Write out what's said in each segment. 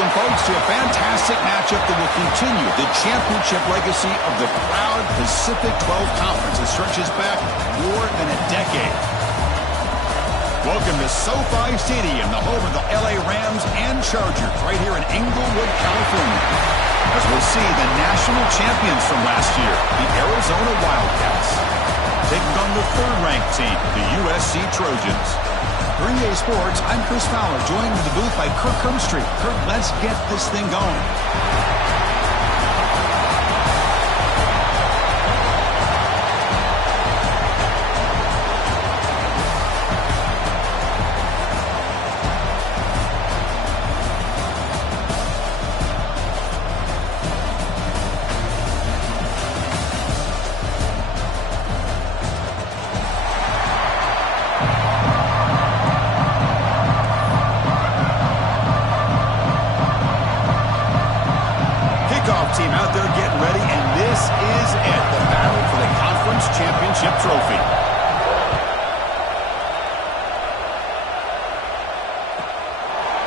Welcome, folks, to a fantastic matchup that will continue the championship legacy of the proud Pacific 12 Conference that stretches back more than a decade. Welcome to SoFi Stadium, the home of the LA Rams and Chargers, right here in Inglewood, California. As we'll see the national champions from last year, the Arizona Wildcats, taking on the third-ranked team, the USC Trojans. For EA Sports, I'm Chris Fowler, joined in the booth by Kirk Herbstreit. Kirk, let's get this thing going. Team out there getting ready, and this is it, the battle for the conference championship trophy.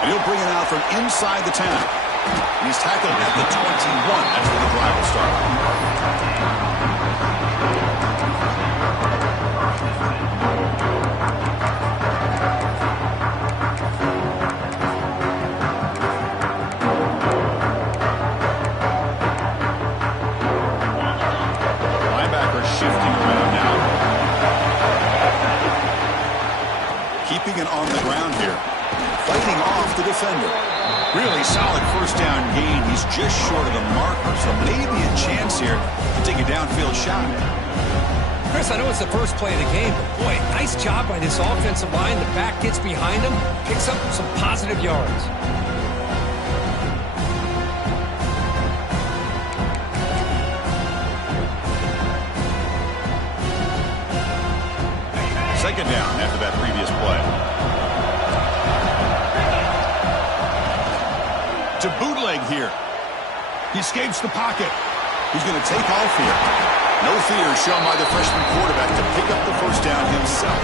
And he'll bring it out from inside the 10. And he's tackled at the 21. That's where the drive will start. Keeping it on the ground here. Fighting off the defender. Really solid first down gain. He's just short of the marker, so maybe a chance here to take a downfield shot. Chris, I know it's the first play of the game, but boy, nice job by this offensive line. The back gets behind him, picks up some positive yards. Second down after that previous play. To bootleg here. He escapes the pocket. He's going to take off here. No fear shown by the freshman quarterback to pick up the first down himself.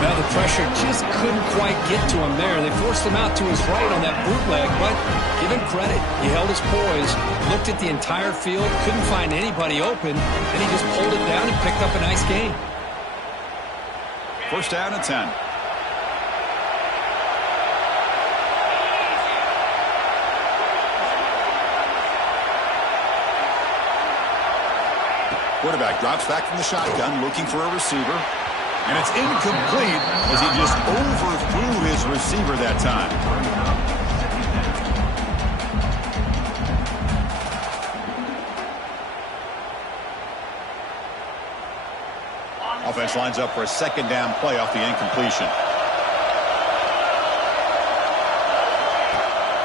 Well, the pressure just couldn't quite get to him there. They forced him out to his right on that bootleg, but give him credit. He held his poise, looked at the entire field, couldn't find anybody open, and he just pulled it down and picked up a nice gain. First down and 10. Quarterback drops back from the shotgun, looking for a receiver. And it's incomplete as he just overthrew his receiver that time. Offense lines up for a second down play off the incompletion.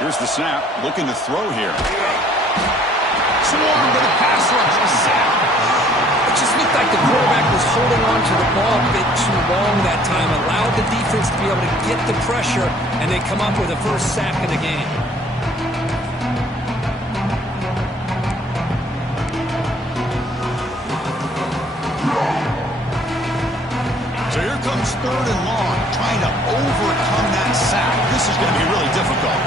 Here's the snap, looking to throw here. Swarmed with a pass rush. It just looked like the quarterback was holding on to the ball a bit too long that time, allowed the defense to be able to get the pressure, and they come up with a first sack of the game. So here comes third and long, trying to overcome that sack. This is going to be really difficult.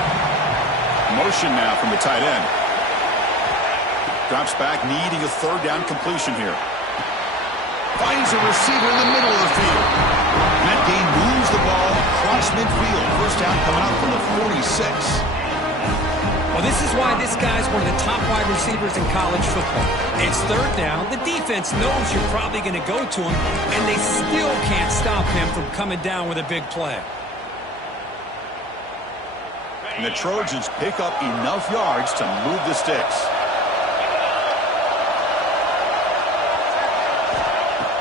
Motion now from the tight end. Drops back, needing a third down completion here. Finds a receiver in the middle of the field. And that gain moves the ball across midfield. First down coming out from the 46. Well, this is why this guy's one of the top wide receivers in college football. It's third down. The defense knows you're probably going to go to him, and they still can't stop him from coming down with a big play. And the Trojans pick up enough yards to move the sticks.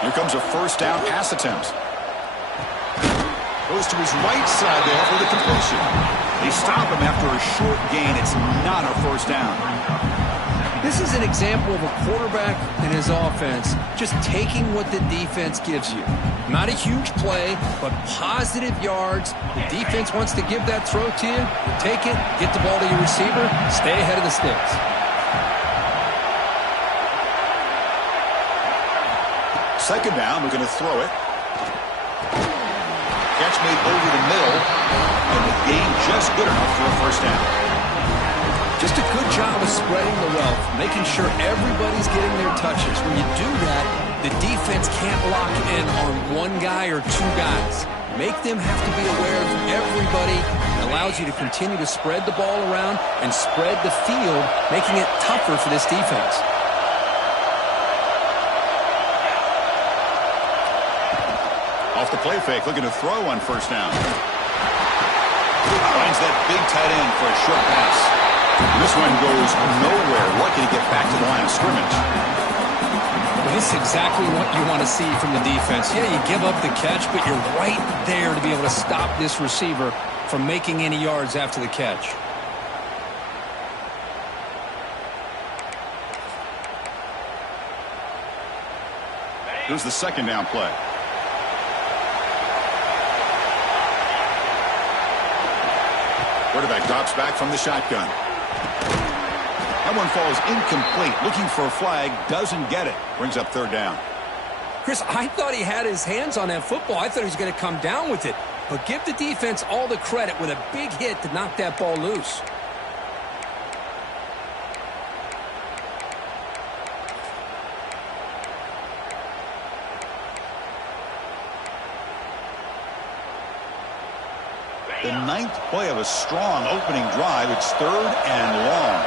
Here comes a first down pass attempt. Goes to his right side there for the completion. They stop him after a short gain. It's not a first down. This is an example of a quarterback and his offense just taking what the defense gives you. Not a huge play, but positive yards. The defense wants to give that throw to you. You take it, get the ball to your receiver, stay ahead of the sticks. Second down, we're going to throw it. catch made over the middle, and the gain just good enough for a first down. Just a good job of spreading the wealth, making sure everybody's getting their touches. When you do that, the defense can't lock in on one guy or two guys. Make them have to be aware of everybody. It allows you to continue to spread the ball around and spread the field, making it tougher for this defense. Off the play fake, looking to throw on first down. Finds that big tight end for a short pass. This one goes nowhere. Lucky to get back to the line of scrimmage. Well, this is exactly what you want to see from the defense. Yeah, you give up the catch, but you're right there to be able to stop this receiver from making any yards after the catch. Here's the second down play. Quarterback drops back from the shotgun. That one falls incomplete. Looking for a flag, doesn't get it. Brings up third down. Chris, I thought he had his hands on that football. I thought he was going to come down with it. But give the defense all the credit with a big hit to knock that ball loose. The ninth play of a strong opening drive. It's third and long.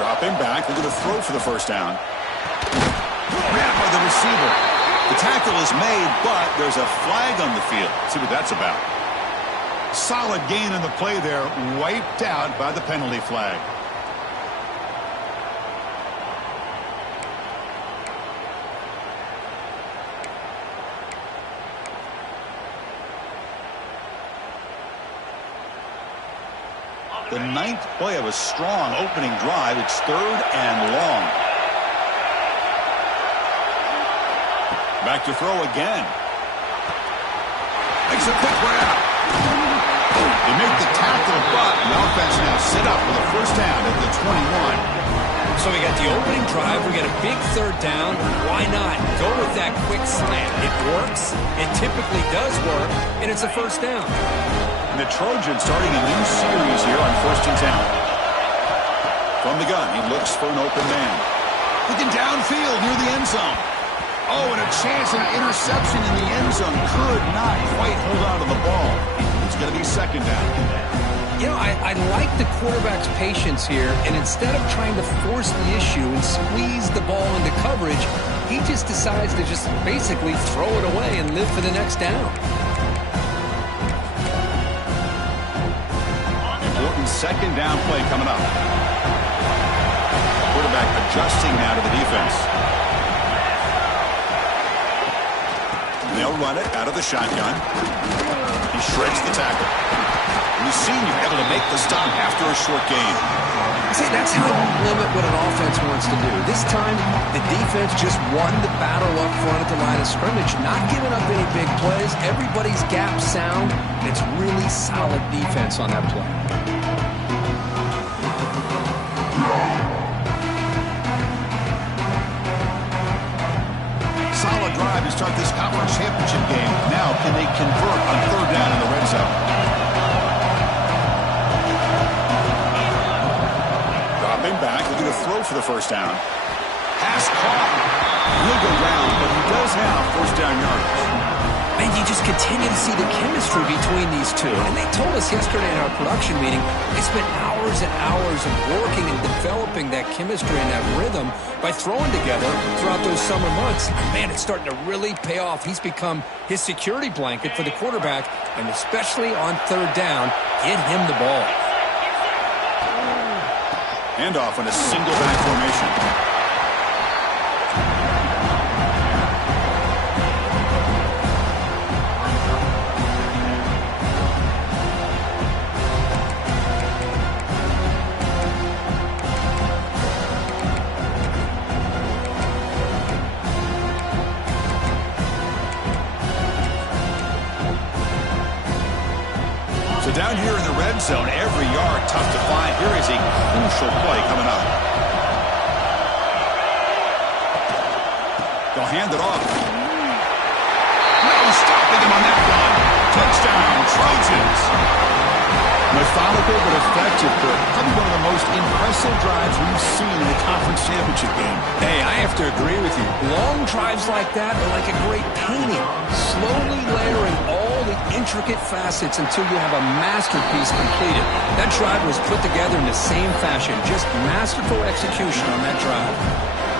Dropping back. They're going to throw for the first down. Grabbed by the receiver. The tackle is made, but there's a flag on the field. Let's see what that's about. Solid gain in the play there. Wiped out by the penalty flag. The ninth play of a strong opening drive. It's third and long. Back to throw again. Makes a quick grab. They make the tackle, but the offense now set up with a first down at the 21. So we got the opening drive. We got a big third down. Why not go with that quick slant? It works. It typically does work, and it's a first down. The Trojans starting a new series here on 1st and 10. From the gun, he looks for an open man. Looking downfield near the end zone. Oh, and a chance at an interception in the end zone. Could not quite hold on to the ball. It's going to be second down. You know, I like the quarterback's patience here, and instead of trying to force the issue and squeeze the ball into coverage, he just decides to just basically throw it away and live for the next down. Second down play coming up. Quarterback adjusting now to the defense. They'll run it out of the shotgun. He shreds the tackle. And the senior able to make the stop after a short gain. See, that's how you limit what an offense wants to do. This time, the defense just won the battle up front at the line of scrimmage, not giving up any big plays. Everybody's gap sound. It's really solid defense on that play. Solid drive to start this conference championship game. Now, can they convert on third down in the red zone? Dropping back, looking to throw for the first down. Pass caught. He'll go down, but he does have first down yardage. And you just continue to see the chemistry between these two. And they told us yesterday in our production meeting, they spent hours and hours of working and developing that chemistry and that rhythm by throwing together throughout those summer months. And man, it's starting to really pay off. He's become his security blanket for the quarterback, and especially on third down, get him the ball. Handoff in a single back formation. So down here in the red zone, every yard tough to find. Here is a crucial play coming up. They'll hand it off. Methodical but effective, but probably one of the most impressive drives we've seen in a conference championship game. Hey, I have to agree with you. Long drives like that are like a great painting, slowly layering all the intricate facets until you have a masterpiece completed. That drive was put together in the same fashion, just masterful execution on that drive.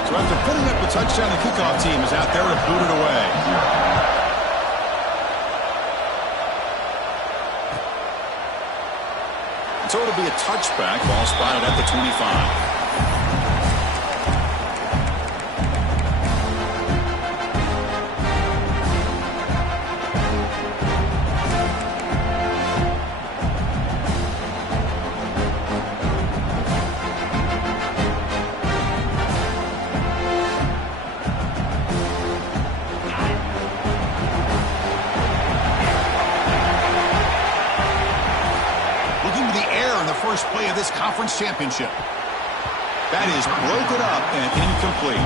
So after putting up the touchdown, the kickoff team is out there to boot it away. So it'll be a touchback. Ball spotted at the 25. First play of this conference championship. That is broken up and incomplete.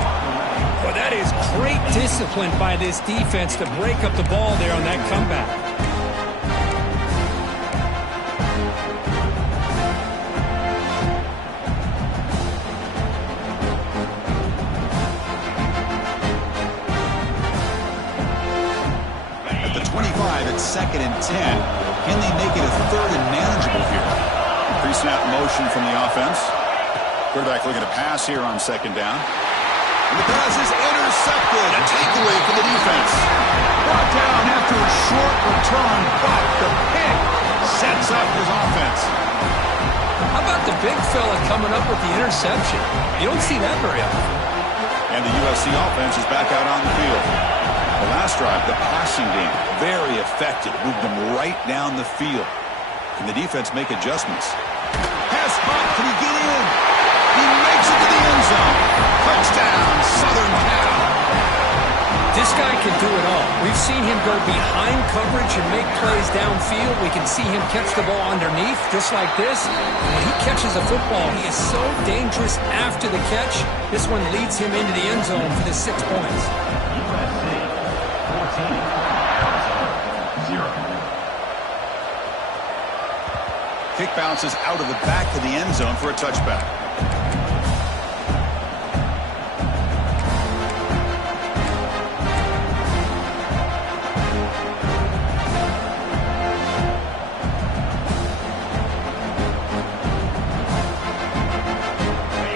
Well, that is great discipline by this defense to break up the ball there on that comeback. At the 25, it's 2nd and 10. Can they make it a 3rd and manageable here? Pre-snap motion from the offense. Quarterback looking to pass here on 2nd down. And the pass is intercepted. A takeaway for the defense. Brought down after a short return, but the pick sets up his offense. How about the big fella coming up with the interception? You don't see that very often. And the USC offense is back out on the field. The last drive, the passing game, very effective. Moved them right down the field. Can the defense make adjustments? Pass hot, can he get in? He makes it to the end zone. Touchdown, Southern Cal. This guy can do it all. We've seen him go behind coverage and make plays downfield. We can see him catch the ball underneath, just like this. When he catches a football, he is so dangerous after the catch. This one leads him into the end zone for the 6 points. USC 14, Arizona 0. Kick bounces out of the back of the end zone for a touchback.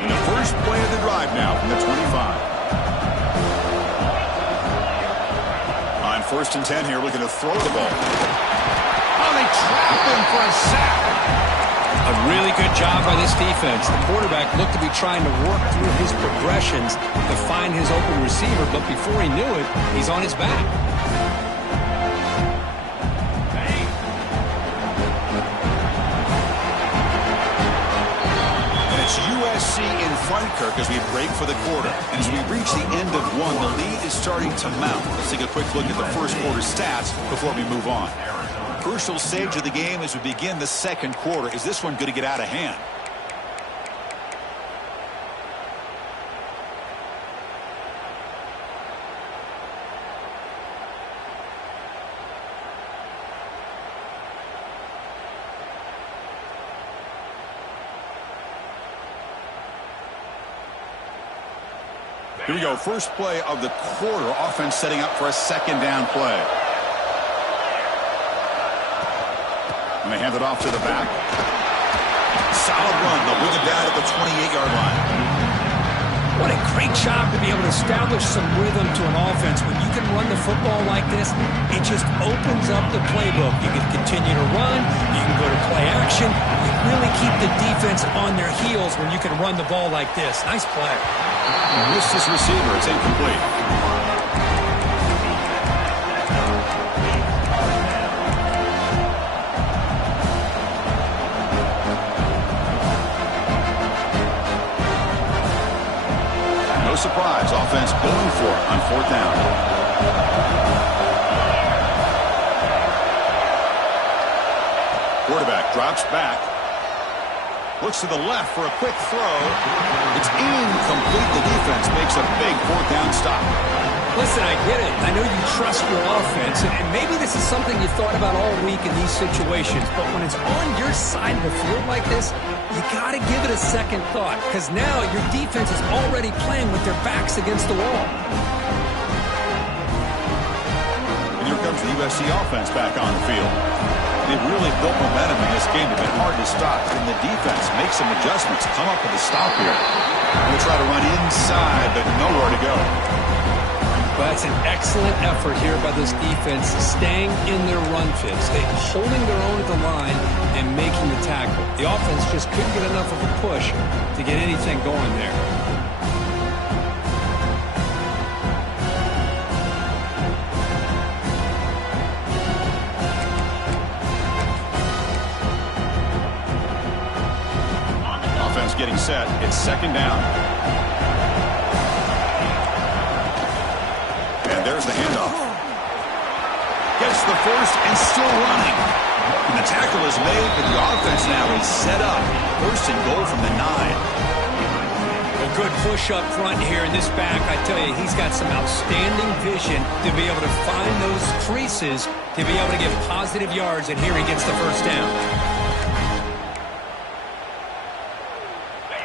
And the first play of the drive now from the 25. On 1st and 10 here, looking to throw the ball. Oh, they trap him for a sack. A really good job by this defense. The quarterback looked to be trying to work through his progressions to find his open receiver, but before he knew it, he's on his back. And it's USC in front, Kirk, as we break for the quarter. And as we reach the end of one, the lead is starting to mount. Let's take a quick look at the first quarter stats before we move on. Crucial stage of the game as we begin the 2nd quarter. Is this one going to get out of hand? Here we go. First play of the quarter. Offense setting up for a 2nd down play. And they hand it off to the back. Solid run. They'll bring it down at the 28-yard line. What a great job to be able to establish some rhythm to an offense. When you can run the football like this, it just opens up the playbook. You can continue to run. You can go to play action. You really keep the defense on their heels when you can run the ball like this. Nice play. Missed his receiver. It's incomplete. No surprise. Offense going for it on 4th down. Quarterback drops back. Looks to the left for a quick throw. It's incomplete. The defense makes a big 4th down stop. Listen, I get it. I know you trust your offense, and maybe this is something you thought about all week in these situations, but when it's on your side of the field like this, you got to give it a second thought, because now your defense is already playing with their backs against the wall. And here comes the USC offense back on the field. They've really built momentum in this game. They've been hard to stop. And the defense makes some adjustments, come up with a stop here. We'll try to run inside, but nowhere to go. Well, that's an excellent effort here by this defense, staying in their run fits. They're holding their own at the line and making the tackle. The offense just couldn't get enough of a push to get anything going there. Getting set. It's second down. And there's the handoff. Gets the first and still running. And the tackle is made, but the offense now is set up. First and goal from the 9. A good push up front here in this back. I tell you, he's got some outstanding vision to be able to find those creases, to be able to get positive yards, and here he gets the first down.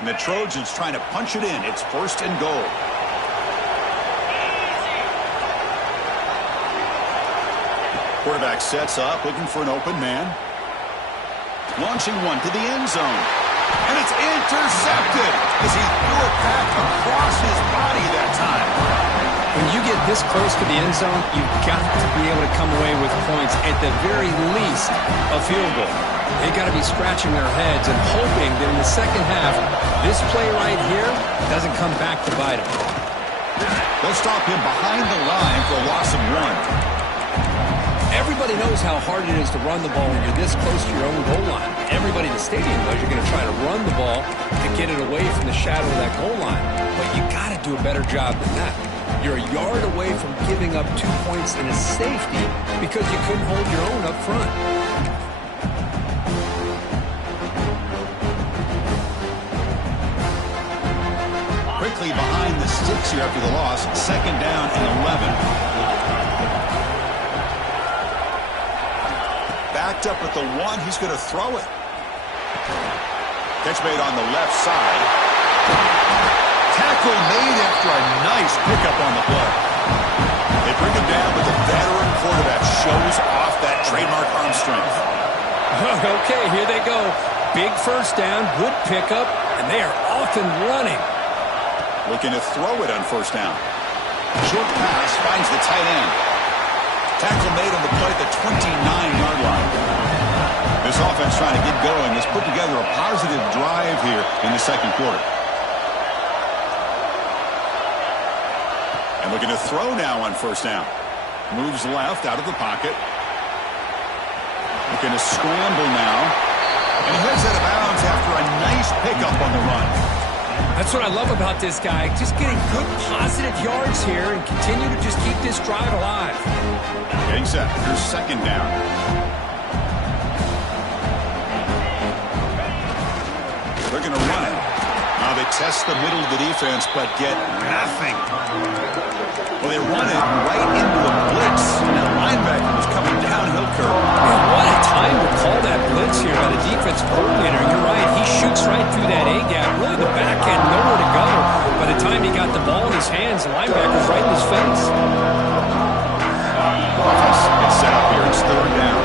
And the Trojans trying to punch it in. It's first and goal. Quarterback sets up, looking for an open man. Launching one to the end zone. And it's intercepted as he threw it back across his body that time. When you get this close to the end zone, you've got to be able to come away with points, at the very least, a field goal. They've got to be scratching their heads and hoping that in the second half, this play right here doesn't come back to bite them. They'll stop him behind the line for a loss of 1. Everybody knows how hard it is to run the ball when you're this close to your own goal line. Everybody in the stadium knows you're going to try to run the ball to get it away from the shadow of that goal line. But you got to do a better job than that. You're a yard away from giving up 2 points and a safety because you couldn't hold your own up front. Quickly behind the sticks here after the loss. Second down and 11. Backed up at the 1. He's going to throw it. Catch made on the left side. Tackle made after a nice pickup on the play. They bring him down, but the veteran quarterback shows off that trademark arm strength. Okay, here they go. Big first down, good pickup, and they are off and running. Looking to throw it on first down. Short pass finds the tight end. Tackle made on the play at the 29-yard line. This offense trying to get going has put together a positive drive here in the second quarter. And looking to throw now on first down. Moves left out of the pocket. Looking to scramble now. And heads out of bounds after a nice pickup on the run. That's what I love about this guy. Just getting good positive yards here and continue to just keep this drive alive. Getting set. Here's second down. They're going to run it. Now they test the middle of the defense, but get nothing. Well, they run it right into a blitz. And that linebacker was coming downhill curve. Man, what a time to call that blitz here by the defensive coordinator. You're right. He shoots right through that A-gap. Really, the back had nowhere to go. By the time he got the ball in his hands, the linebacker's right in his face. Offense gets set up here. It's third down.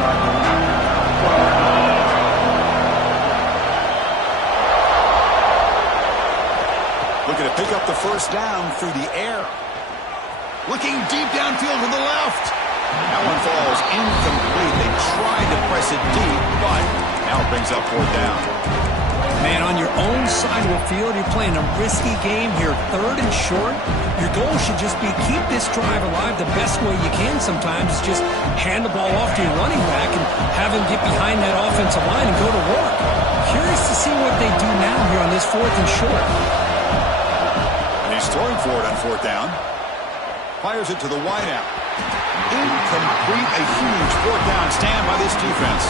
Looking to pick up the first down through the air. Looking deep downfield to the left. That one falls incomplete. They tried to press it deep, but now it brings up fourth down. Man, on your own side of the field, you're playing a risky game here. Third and short. Your goal should just be keep this drive alive the best way you can sometimes. Is just hand the ball off to your running back and have him get behind that offensive line and go to work. Curious to see what they do now here on this fourth and short. And he's throwing for it on fourth down. Fires it to the wideout. Incomplete. A huge fourth down stand by this defense.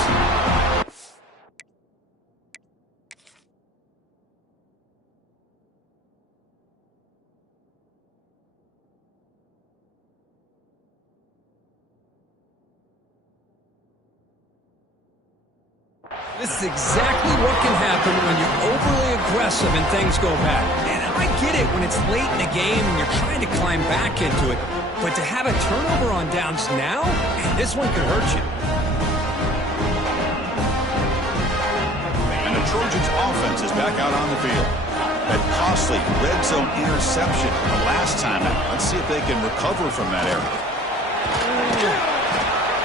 This is exactly what can happen when you're overly aggressive and things go bad. And I get it when it's late in the game and you're trying to climb back into it. But to have a turnover on downs now, man, this one could hurt you. And the Trojans' offense is back out on the field. That costly red zone interception the last time out. Let's see if they can recover from that error.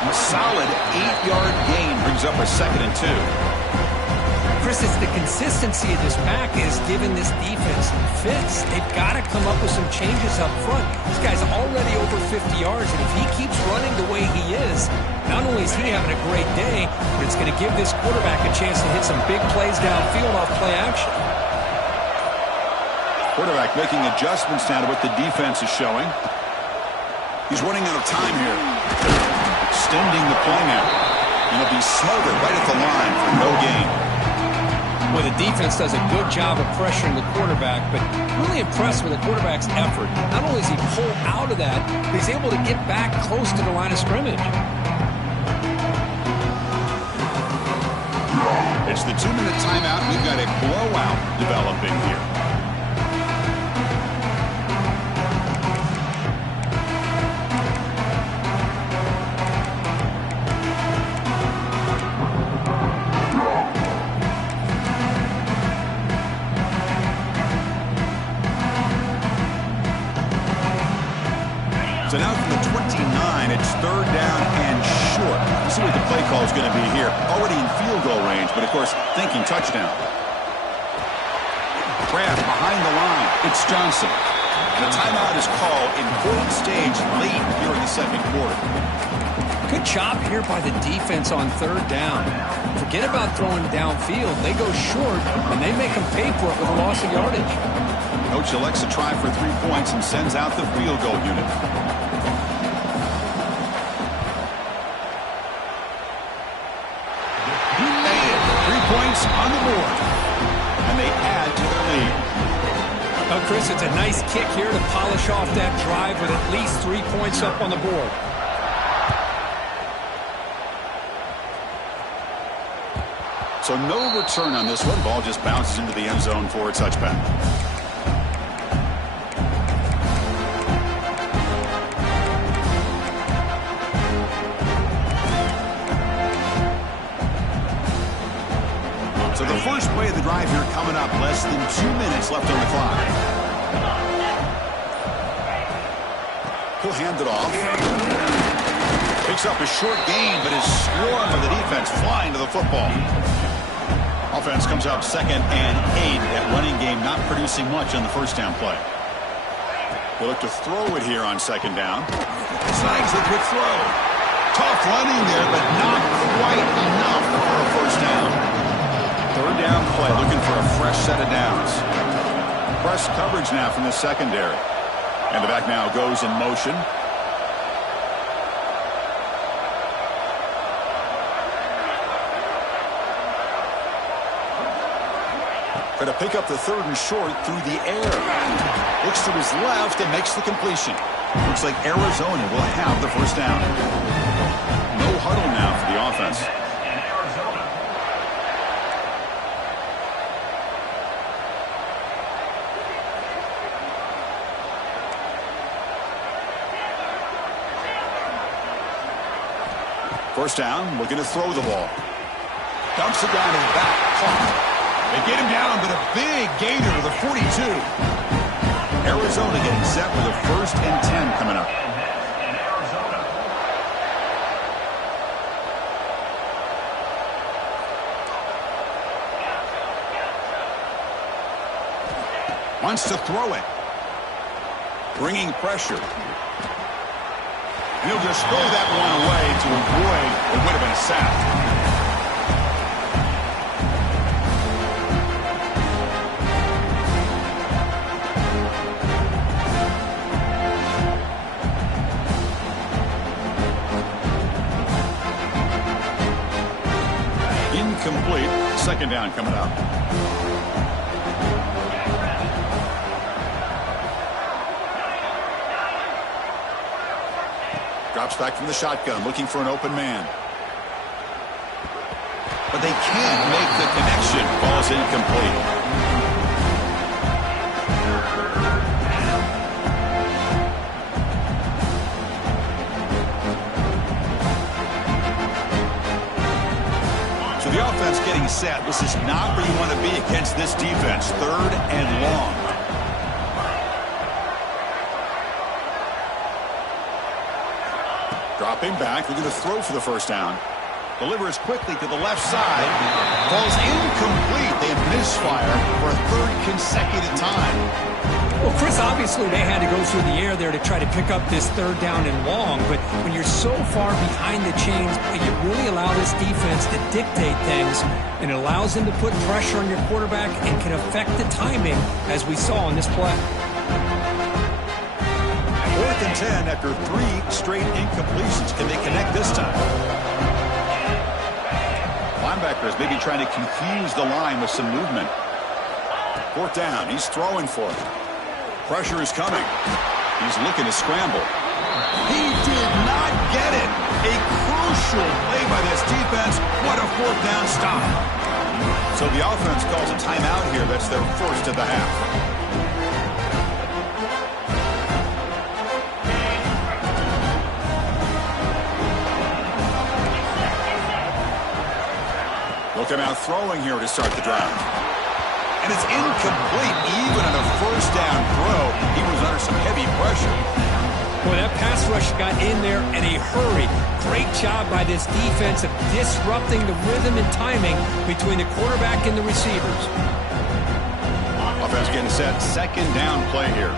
A solid 8-yard gain brings up a 2nd and 2. Chris, it's the consistency of this pack is giving this defense fits. They've got to come up with some changes up front. This guy's already over 50 yards, and if he keeps running the way he is, not only is he having a great day, but it's going to give this quarterback a chance to hit some big plays downfield off play action. Quarterback making adjustments now to what the defense is showing. He's running out of time here. Extending the play now. And he'll be smothered right at the line for no gain. Well, the defense does a good job of pressuring the quarterback, but really impressed with the quarterback's effort. Not only does he pull out of that, but he's able to get back close to the line of scrimmage. It's the 2-minute timeout. We've got a blowout developing here. So now from the 29, it's 3rd down and short. Let's see what the play call is going to be here. Already in field goal range, but of course, thinking touchdown. Grab behind the line. It's Johnson. And a timeout is called. Important stage late here in the 2nd quarter. Good job here by the defense on 3rd down. Forget about throwing downfield. They go short, and they make them pay for it with a loss of yardage. Coach elects to try for 3 points and sends out the field goal unit. He made it. 3 points on the board. And they add to their lead. Well, Chris, it's a nice kick here to polish off that drive with at least 3 points up on the board. So no return on this one. Ball just bounces into the end zone for a touchback. So the first play of the drive here coming up. Less than 2 minutes left on the clock. He'll hand it off. Picks up a short gain, but is swarmed by the defense flying to the football. Offense comes out 2nd and 8. That running game not producing much on the first down play. We'll look to throw it here on 2nd down. Snags the quick throw. Tough running there, but not quite enough for a first down. 3rd down play, looking for a fresh set of downs. Press coverage now from the secondary. And the back now goes in motion. Going to pick up the 3rd and short through the air. Looks to his left and makes the completion. Looks like Arizona will have the first down. No huddle now for the offense. First down, looking to throw the ball. Dumps it down his back. Caught. They get him down, but a big gainer to the 42. Arizona getting set with a 1st and 10 coming up. Wants to throw it. Bringing pressure. And he'll just throw that one away to avoid what would have been a sack. Incomplete. 2nd down coming up. Drops back from the shotgun, looking for an open man. but they can't make the connection. Ball's incomplete. The offense getting set. This is not where you want to be against this defense. 3rd and long. Dropping back, looking to throw for the first down. Delivers quickly to the left side. Ball's incomplete. They misfire for a 3rd consecutive time. Well, Chris, obviously they had to go through the air there to try to pick up this 3rd down and long, but when you're so far behind the chains, you really allow this defense to dictate things, and it allows them to put pressure on your quarterback and can affect the timing, as we saw in this play. 4th and 10 after 3 straight incompletions. Can they connect this time? Linebackers maybe trying to confuse the line with some movement. 4th down. He's throwing for it. Pressure is coming. He's looking to scramble. He did not get it. A crucial play by this defense. What a 4th down stop. So the offense calls a timeout here. That's their first of the half. They'll come out throwing here to start the drive. And it's incomplete. Even on a first down throw, he was under some heavy pressure. Boy, that pass rush got in there in a hurry. Great job by this defense of disrupting the rhythm and timing between the quarterback and the receivers. Offense getting set. 2nd down play here.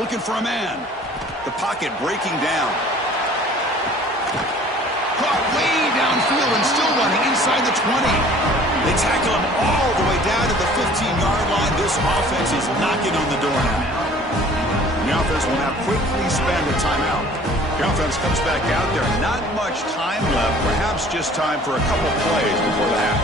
Looking for a man. The pocket breaking down. Caught way downfield and still running inside the 20. They tackle him all the way down to the 15-yard line. This offense is knocking on the door now. The offense will now quickly spend a timeout. The offense comes back out there. Not much time left. Perhaps just time for a couple plays before the half.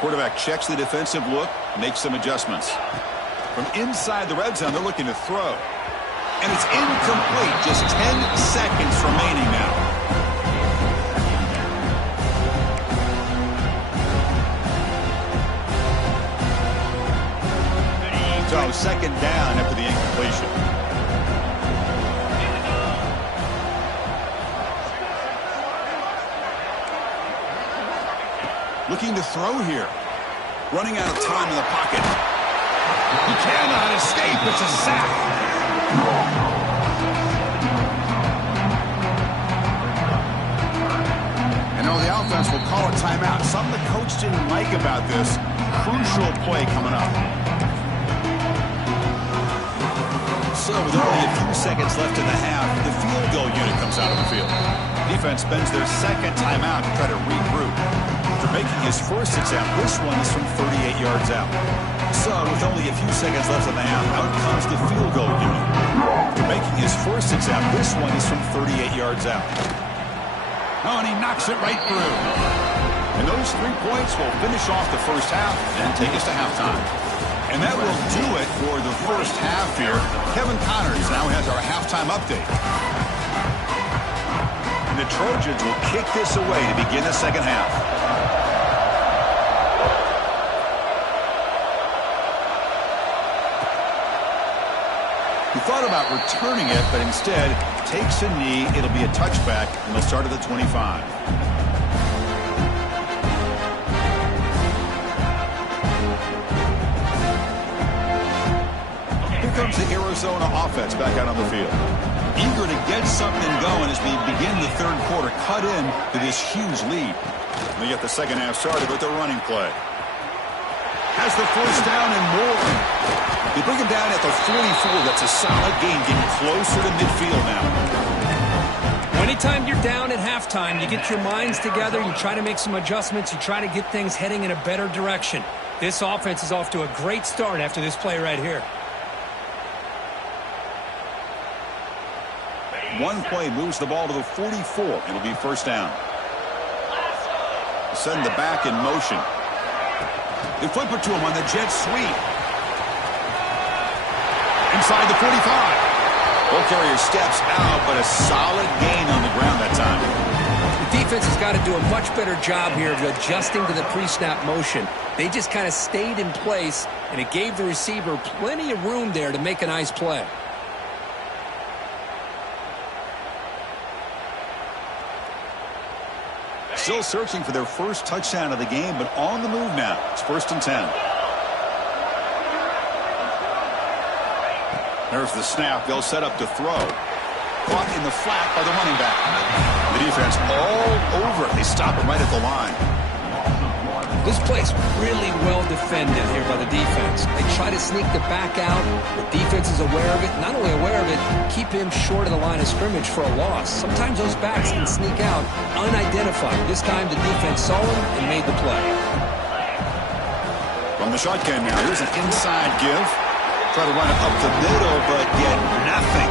Quarterback checks the defensive look, makes some adjustments. From inside the red zone, they're looking to throw. And it's incomplete. Just 10 seconds remaining now. So 2nd down after the incompletion. Looking to throw here. Running out of time in the pocket. He cannot escape. It's a sack. And now the offense will call a timeout. Something the coach didn't like about this. Crucial play coming up. So with only a few seconds left in the half, the field goal unit comes out of the field. Defense spends their 2nd timeout to try to regroup. After making his first attempt, this one is from 38 yards out. So with only a few seconds left in the half, out comes the field goal unit. After making his first attempt, this one is from 38 yards out. Oh, and he knocks it right through. And those 3 points will finish off the first half and take us to halftime. And that will do it for the first half here. Kevin Connors now has our halftime update. And the Trojans will kick this away to begin the second half. He thought about returning it, but instead takes a knee. It'll be a touchback, and they'll start at the 25. Here comes the Arizona offense back out on the field. Eager to get something going as we begin the 3rd quarter. Cut in to this huge lead. They get the second half started with the running play. Has the first down and more. They bring him down at the 44. That's a solid game, getting closer to midfield now. Anytime you're down at halftime, you get your minds together, you try to make some adjustments, you try to get things heading in a better direction. This offense is off to a great start after this play right here. One play moves the ball to the 44. It'll be first down. Send the back in motion. They flip it to him on the jet sweep. Inside the 45. Ball carrier steps out, but a solid gain on the ground that time. The defense has got to do a much better job here of adjusting to the pre-snap motion. They just kind of stayed in place, and it gave the receiver plenty of room there to make a nice play. Still searching for their first touchdown of the game, but on the move now. It's 1st and 10. There's the snap. They'll set up to throw. Caught in the flat by the running back. The defense all over. They stop it right at the line. This play's really well defended here by the defense. They try to sneak the back out. The defense is aware of it. Not only aware of it, keep him short of the line of scrimmage for a loss. Sometimes those backs can sneak out unidentified. This time the defense saw him and made the play. From the shotgun now, here's an inside give. Try to run it up the middle, but get nothing.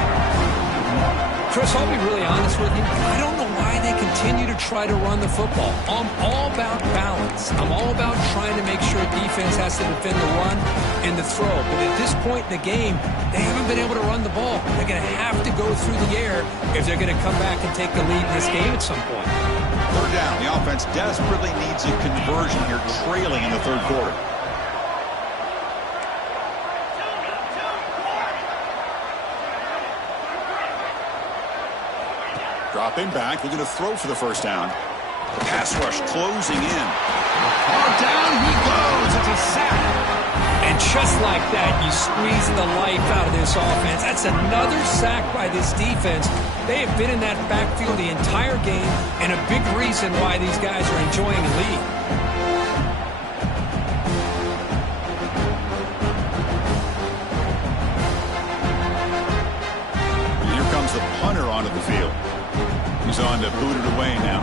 Chris, I'll be really honest with you. I don't know why they continue to try to run the football. I'm all about balance. I'm all about trying to make sure defense has to defend the run and the throw. But at this point in the game, they haven't been able to run the ball. They're going to have to go through the air if they're going to come back and take the lead in this game at some point. 3rd down. The offense desperately needs a conversion here, trailing in the 3rd quarter. Dropping back, looking to throw for the 1st down. The pass rush closing in. Oh, down he goes. It's a sack. And just like that, you squeeze the life out of this offense. That's another sack by this defense. They have been in that backfield the entire game, and a big reason why these guys are enjoying the lead. And here comes the punter onto the field. He's on to boot it away now.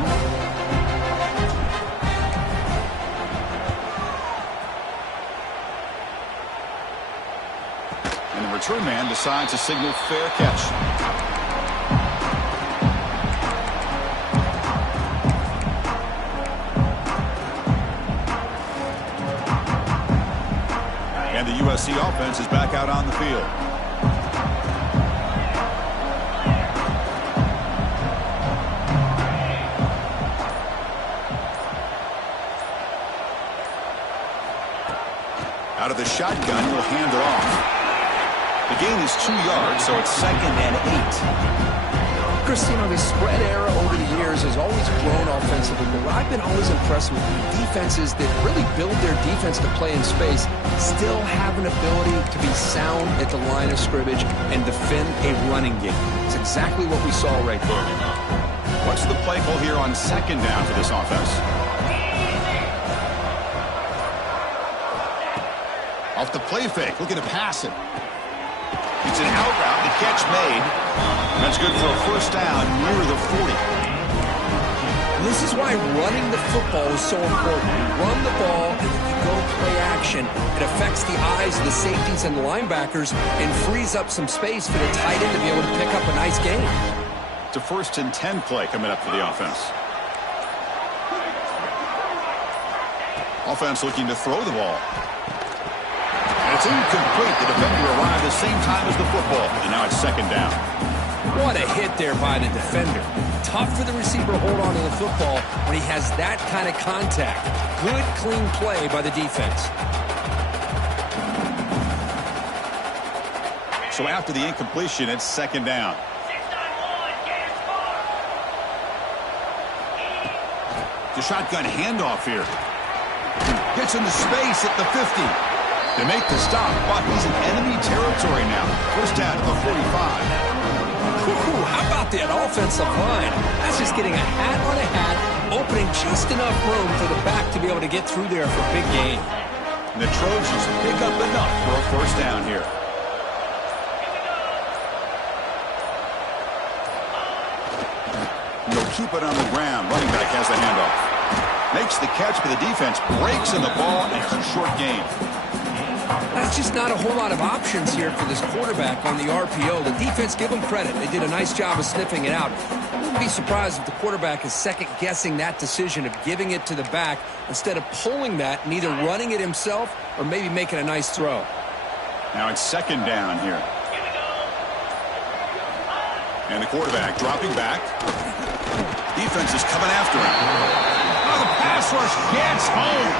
And the return man decides to signal fair catch. And the USC offense is back out on the field. Out of the shotgun, he'll hand it off. The gain is 2 yards, so it's 2nd and 8. Chris, you know, the spread era over the years has always grown offensively, but what I've been always impressed with defenses that really build their defense to play in space still have an ability to be sound at the line of scrimmage and defend a running game. It's exactly what we saw right there. What's the play call here on 2nd down for this offense? Off the play fake, looking to pass it. It's an out route, the catch made. That's good for a 1st down near the 40. This is why running the football is so important. You run the ball and then you go play action. It affects the eyes of the safeties and the linebackers and frees up some space for the tight end to be able to pick up a nice gain. It's a 1st and 10 play coming up for the offense. Offense looking to throw the ball. It's incomplete. The defender arrived at the same time as the football, and now it's 2nd down. What a hit there by the defender. Tough for the receiver to hold on to the football when he has that kind of contact. Good, clean play by the defense. So after the incompletion, it's 2nd down. The shotgun handoff here. Gets into space at the 50. They make the stop, but he's in enemy territory now. 1st down at the 45. How about that offensive line? That's just getting a hat on a hat, opening just enough room for the back to be able to get through there for a big gain. And the Trojans pick up enough for a 1st down here. They'll keep it on the ground. Running back has the handoff. Makes the catch, but the defense breaks in the ball, and it's a short gain. That's just not a whole lot of options here for this quarterback on the RPO. The defense, give them credit. They did a nice job of sniffing it out. wouldn't be surprised if the quarterback is second-guessing that decision of giving it to the back instead of pulling that and either running it himself or maybe making a nice throw. Now it's second down here. And the quarterback dropping back. Defense is coming after him. Oh, the pass rush gets home.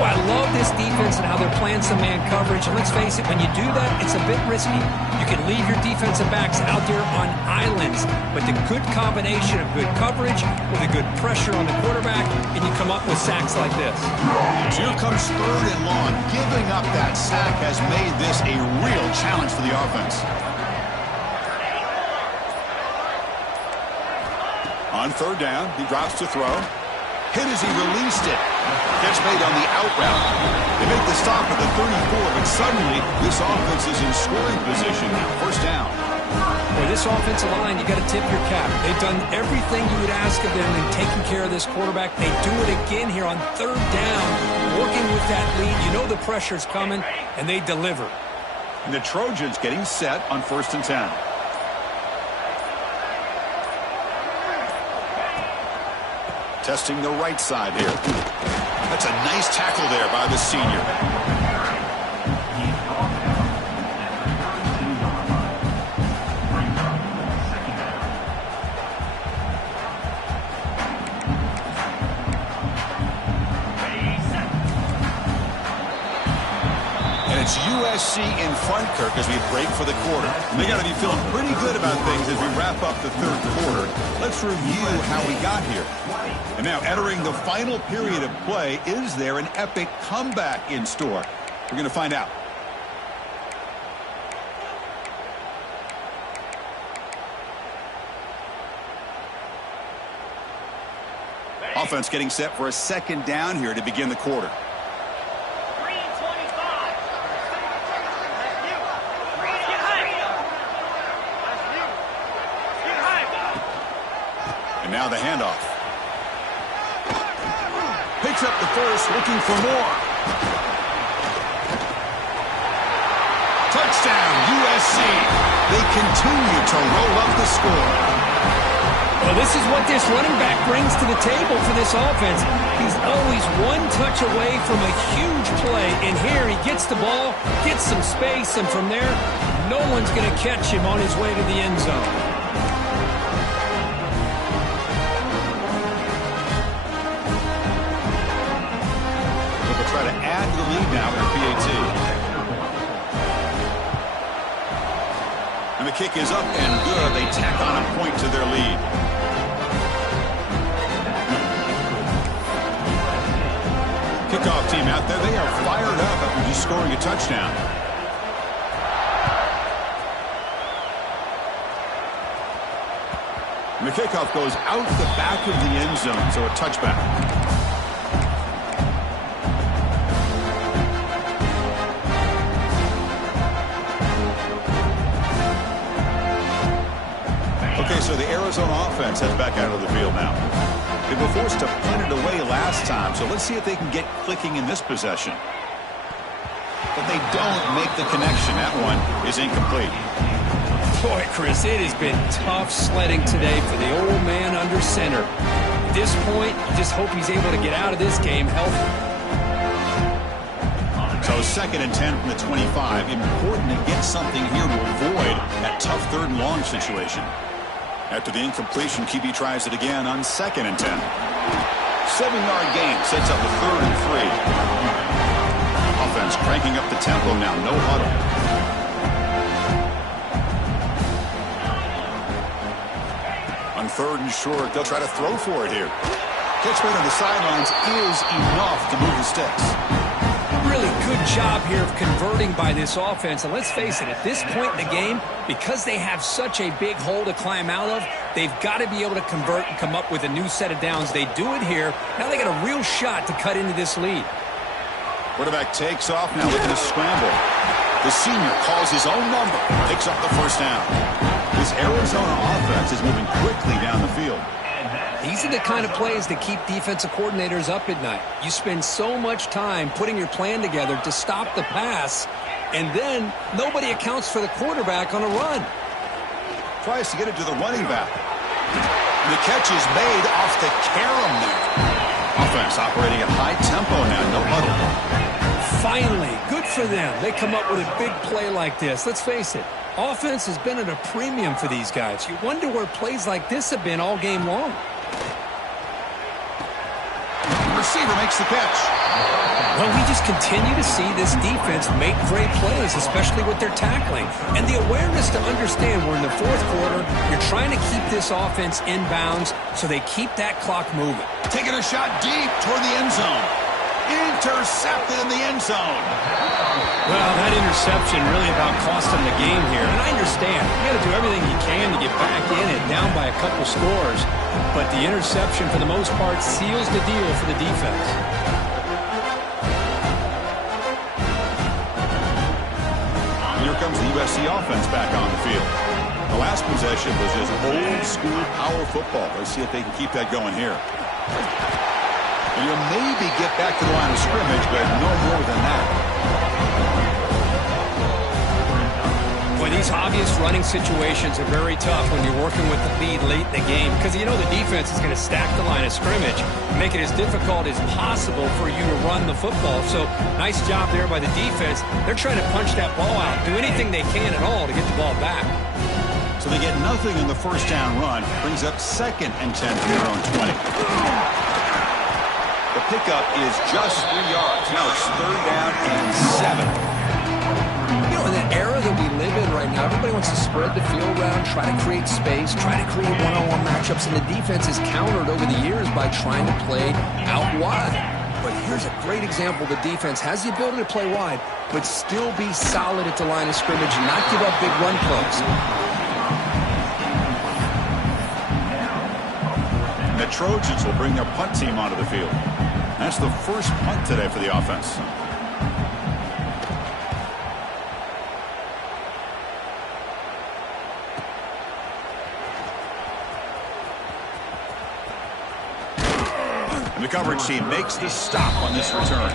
Well, I love this defense and how they're playing some man coverage. And let's face it, when you do that, it's a bit risky. You can leave your defensive backs out there on islands. But the good combination of good coverage with a good pressure on the quarterback, and you come up with sacks like this. So here comes third and long. Giving up that sack has made this a real challenge for the offense. On third down, he drops to throw. Hit as he released it. Catch made on the out route. They make the stop at the 34, but suddenly this offense is in scoring position now. First down. For this offensive line, you got to tip your cap. They've done everything you would ask of them in taking care of this quarterback. They do it again here on third down, working with that lead. You know the pressure's coming, and they deliver. And the Trojans getting set on 1st and 10. Testing the right side here. That's a nice tackle there by the senior. It's USC in front, Kirk, as we break for the quarter. And they got to be feeling pretty good about things as we wrap up the third quarter. Let's review how we got here. And now, entering the final period of play, is there an epic comeback in store? We're going to find out. Offense getting set for a second down here to begin the quarter. Now the handoff. Picks up the first, looking for more. Touchdown, USC. They continue to roll up the score. Well, this is what this running back brings to the table for this offense. He's always one touch away from a huge play. And here he gets the ball, gets some space, and from there, no one's going to catch him on his way to the end zone. Try to add to the lead now with PAT. And the kick is up and good. They tack on a point to their lead. Kickoff team out there. They are fired up after just scoring a touchdown. And the kickoff goes out the back of the end zone, so a touchback. Okay, so the Arizona offense heads back out of the field now. They were forced to punt it away last time, so let's see if they can get clicking in this possession. But they don't make the connection. That one is incomplete. Boy, Chris, it has been tough sledding today for the old man under center. At this point, you just hope he's able to get out of this game healthy. So 2nd and 10 from the 25. Important to get something here to avoid that tough third and long situation. After the incompletion, QB tries it again on 2nd and 10. 7-yard gain sets up a 3rd and 3. Offense cranking up the tempo now. No huddle. On 3rd and short, they'll try to throw for it here. Catch made on the sidelines is enough to move the sticks. Really good job here of converting by this offense. And let's face it, at this point in the game, because they have such a big hole to climb out of, they've got to be able to convert and come up with a new set of downs. They do it here. Now they got a real shot to cut into this lead. Quarterback takes off now looking to scramble. The senior calls his own number, picks up the first down. This Arizona offense is moving quickly down the field. These are the kind of plays that keep defensive coordinators up at night. You spend so much time putting your plan together to stop the pass, and then nobody accounts for the quarterback on a run. Tries to get it to the running back. The catch is made off the carom there. Offense operating at high tempo now. No huddle. Finally, good for them. They come up with a big play like this. Let's face it, offense has been at a premium for these guys. You wonder where plays like this have been all game long. The receiver makes the catch. Well, we just continue to see this defense make great plays, especially with their tackling. And the awareness to understand we're in the fourth quarter, you're trying to keep this offense in bounds so they keep that clock moving. Taking a shot deep toward the end zone. Intercepted in the end zone. Well, that interception really about cost them the game here. And I understand. You got to do everything you can to get back in it, down by a couple scores. But the interception, for the most part, seals the deal for the defense. Here comes the USC offense back on the field. The last possession was just old-school power football. Let's see if they can keep that going here. And you'll maybe get back to the line of scrimmage, but no more than that. Boy, these obvious running situations are very tough when you're working with the lead late in the game because you know the defense is going to stack the line of scrimmage, make it as difficult as possible for you to run the football. So nice job there by the defense. They're trying to punch that ball out, do anything they can at all to get the ball back. So they get nothing in the first down run. Brings up 2nd and 10 from their own 20. The pickup is just 3 yards. Now it's 3rd down and 7. You know, in the era that we live in right now, everybody wants to spread the field around, try to create space, try to create one-on-one matchups, and the defense is countered over the years by trying to play out wide. But here's a great example. The defense has the ability to play wide, but still be solid at the line of scrimmage and not give up big run plays. The Trojans will bring their punt team onto the field. That's the first punt today for the offense. And the coverage team makes the stop on this return.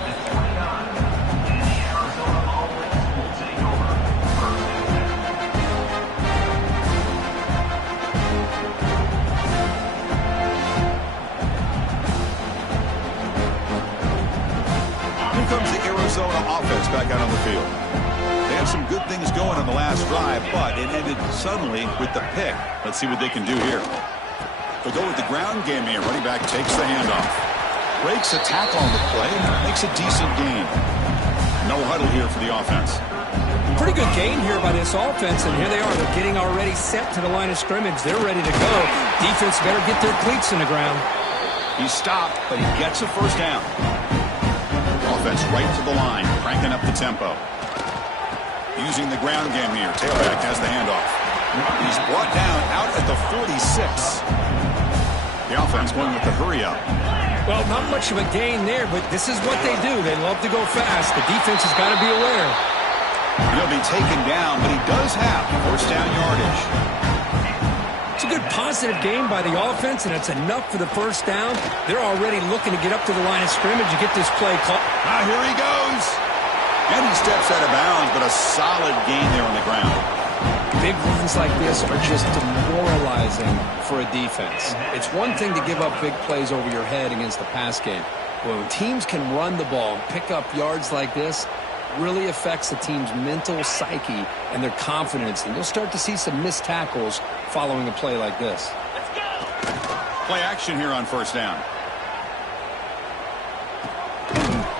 Offense back out on the field. They had some good things going on the last drive, but it ended suddenly with the pick. Let's see what they can do here. They'll go with the ground game here. Running back takes the handoff. Breaks a tackle on the play. Makes a decent gain. No huddle here for the offense. Pretty good gain here by this offense, and here they are. They're getting already set to the line of scrimmage. They're ready to go. Defense better get their cleats in the ground. He stopped, but he gets a first down. Offense right to the line, cranking up the tempo. Using the ground game here. Tailback has the handoff. He's brought down out at the 46. The offense going with the hurry up. Well, not much of a gain there, but this is what they do. They love to go fast. The defense has got to be aware. He'll be taken down, but he does have first down yardage. It's a good positive game by the offense, and it's enough for the first down. They're already looking to get up to the line of scrimmage and get this play called. Ah, here he goes. And he steps out of bounds, but a solid gain there on the ground. Big runs like this are just demoralizing for a defense. It's one thing to give up big plays over your head against the pass game. But when teams can run the ball and pick up yards like this, really affects the team's mental psyche and their confidence. And you'll start to see some missed tackles following a play like this. Let's go. Play action here on first down.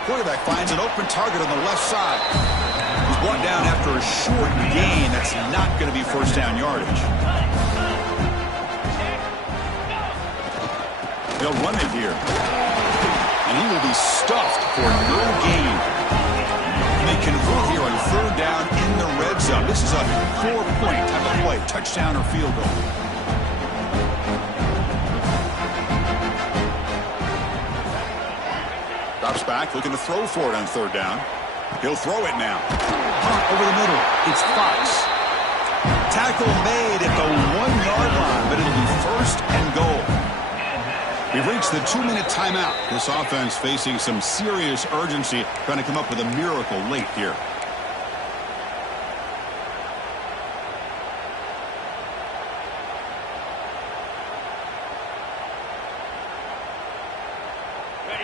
Quarterback finds an open target on the left side. He's brought down after a short gain. That's not going to be first down yardage. They'll run it here. And he will be stuffed for no gain. They convert here on 3rd down in the red zone. This is a 4-point type of play, touchdown or field goal. Drops back, looking to throw for it on 3rd down. He'll throw it now. Over the middle, it's Fox. Tackle made at the 1-yard line, but it'll be 1st and goal. We've reached the 2-minute timeout. This offense facing some serious urgency, trying to come up with a miracle late here.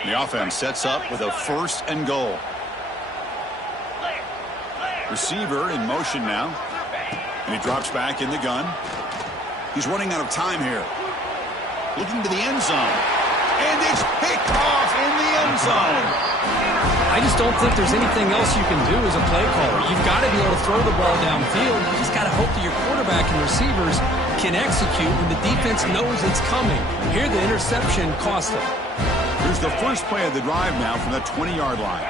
The offense sets up with a 1st and goal. Receiver in motion now. And he drops back in the gun. He's running out of time here. Looking to the end zone. And it's picked off in the end zone. I just don't think there's anything else you can do as a play caller. You've got to be able to throw the ball downfield. You just got to hope that your quarterback and receivers can execute when the defense knows it's coming. Here, the interception cost them. Here's the first play of the drive now from the 20-yard line.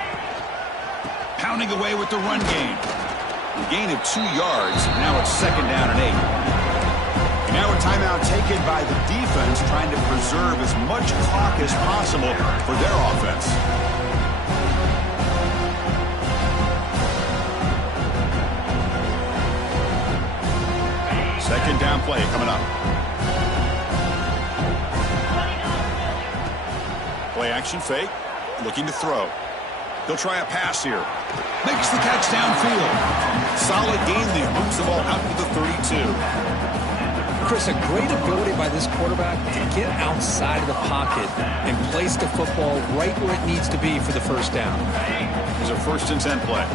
Pounding away with the run game. A gain of 2 yards. Now it's 2nd down and 8. And now a timeout taken by the defense, trying to preserve as much clock as possible for their offense. Second down play coming up. Play action fake. Looking to throw. He'll try a pass here. Makes the catch downfield. Solid gain there. Moves the ball out to the 32. Chris, a great ability by this quarterback to get outside of the pocket and place the football right where it needs to be for the 1st down. There's a 1st and 10 play.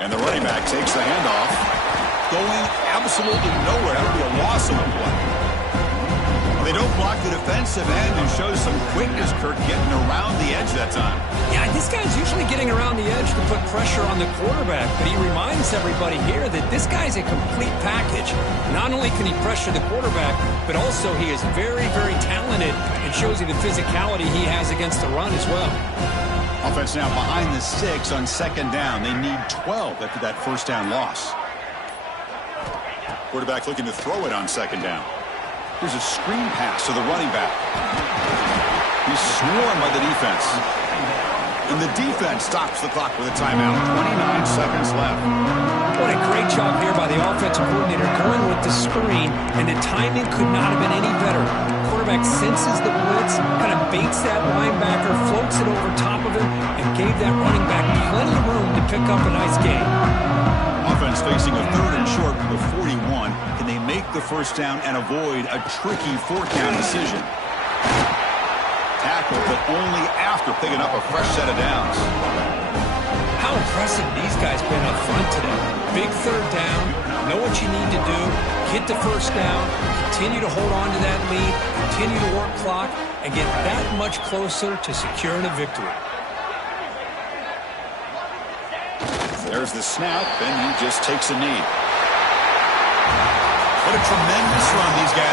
And the running back takes the handoff. Going absolutely nowhere. That would be a loss of a play. They don't block the defensive end and show some quickness, Kirk, getting around the edge that time. Yeah, this guy's usually getting around the edge to put pressure on the quarterback, but he reminds everybody here that this guy's a complete package. Not only can he pressure the quarterback, but also he is very, very talented and shows you the physicality he has against the run as well. Offense now behind the 6 on 2nd down. They need 12 after that 1st down loss. Quarterback looking to throw it on 2nd down. There's a screen pass to the running back. He's swarmed by the defense. And the defense stops the clock with a timeout. 29 seconds left. What a great job here by the offensive coordinator going with the screen, and the timing could not have been any better. Quarterback senses the blitz, kind of baits that linebacker, floats it over top of him, and gave that running back plenty of room to pick up a nice gain. Offense facing a 3rd and short from the 41. Can they make the 1st down and avoid a tricky 4th down decision? Tackle, but only after picking up a fresh set of downs. How impressive these guys been up front today. Big 3rd down, know what you need to do, get the 1st down, continue to hold on to that lead, continue to work clock, and get that much closer to securing a victory. There's the snap, and he just takes a knee. What a tremendous run these guys